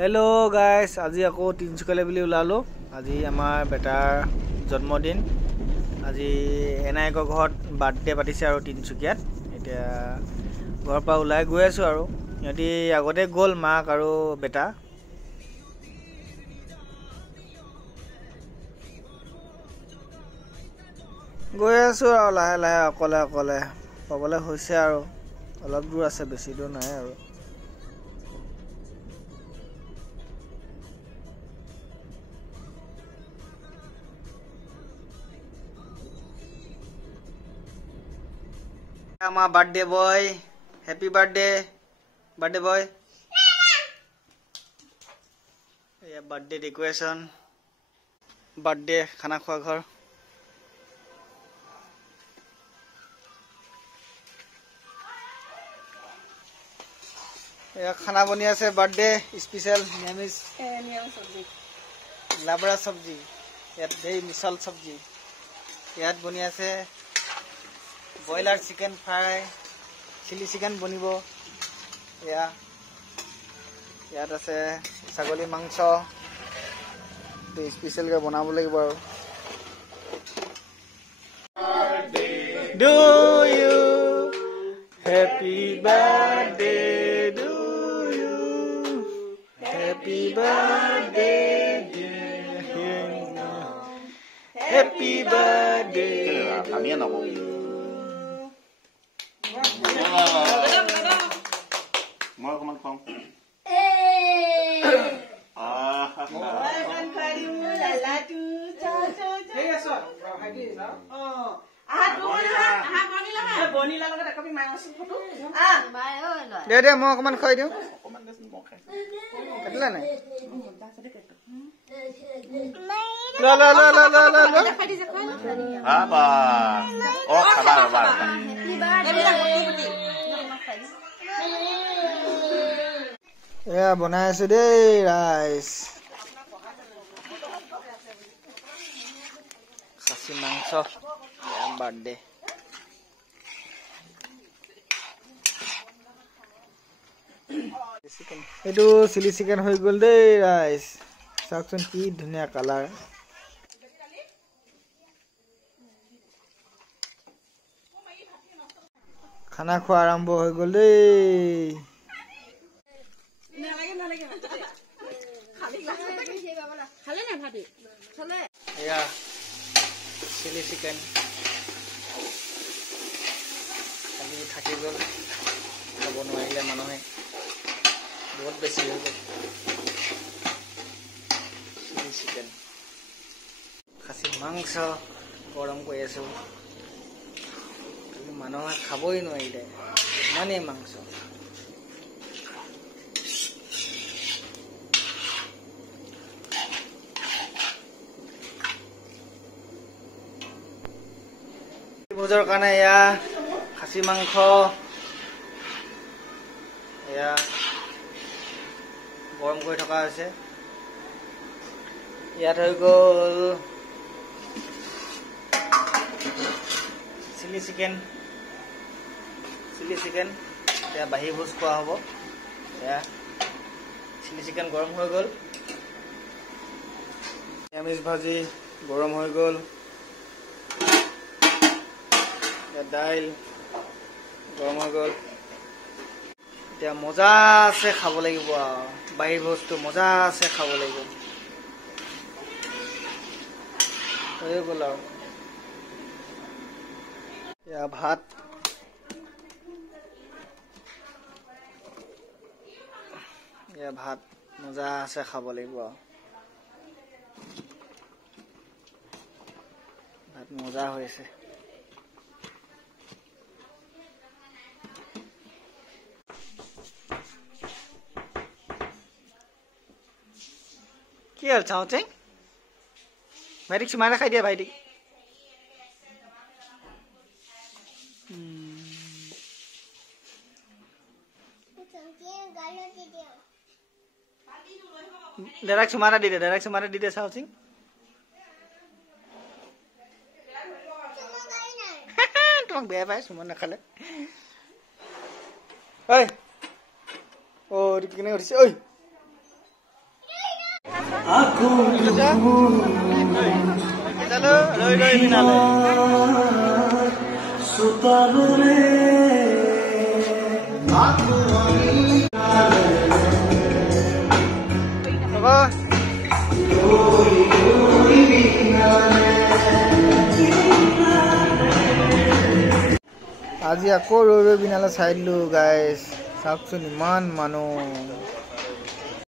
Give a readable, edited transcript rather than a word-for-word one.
Hello guys আজি আকৌ তিনচুকীয়ালৈ বুলি ওলালো আজি আমাৰ বেটাৰ জন্মদিন আজি এনাইকৰ ঘৰত বাৰ্থডে পাতিছে আৰু তিনচুকীয়াত এতিয়া ঘৰৰ পৰা ওলাই গৈ আছো আৰু ইহঁতি আগতে গ'ল মাক আৰু বেটা গৈ আছো আৰু লাহে লাহে অকলে পাবলৈ হৈছে আৰু অলপ দূৰ আছে বেছি দূৰ নাই আৰু My birthday boy, happy birthday boy. Yeah, birthday decoration, birthday khana khwa ghar. Yeah, khana bani ase birthday special name sabji. Labra sabji. Yeah, dei misal sabji. Yeah, bani ase. Boiler chicken fry, chili chicken bonibo. Yeah. Yat ase sagoli mangso. To special ke banabo lagibo aru. Do you happy birthday do you happy birthday dear happy birthday Mau kemana kong? Dede mau kemana kau itu? Kedua nih. La. Apa? Oh, kabar. Ya, bonai sudah rice. Kasih mangso yang birthday. Itu chili chicken hoi gol dei rice. Saksun ki dhuniya color. Khana khwa arambho hoi gol dei. Yeah, chili chicken. Kali thaki gol. Kabo noile manohe. Bahut beshi hoy gol. Chili chicken. Khasi mangso gorom koi asu. Kali manohe khaboi noile. Mane mangso. Bojor kana ya khasi mangkho ya গৰম কৰি থকা হৈছে ইয়াত হৈ গ'ল chilli chicken এতিয়া বাহি ভোজ খোৱা হ'ব এয়া চিলি চিকেন গৰম হৈ গ'ল নিৰামিষ ভাজি গৰম হৈ গ'ল দাইল গৰম হৈ গ'ল এতিয়া মজা আছে খাব লাগিব বাহিৰ বস্তু মজা আছে খাব লাগিব হৈ গ'ল আৰু এতিয়া ভাত মজা আছে খাব লাগিব ভাত মজা হৈছে क्या चाहूँ चाहिँ भाइटिक सुमाएर खाइदियो भाइटिक डाइरेक्ट सुमारा दिदे चाहूँ चाहिँ তোমাক বেয়া পাই সুমন নাখালে ঐ ও কেনে কৰিছে ঐ ৰৈ ৰৈ বিনালে আজি আকৌ ৰৈ ৰৈ বিনালে চাই দিলো গাইজ চাওকচোন ইমান মানুহ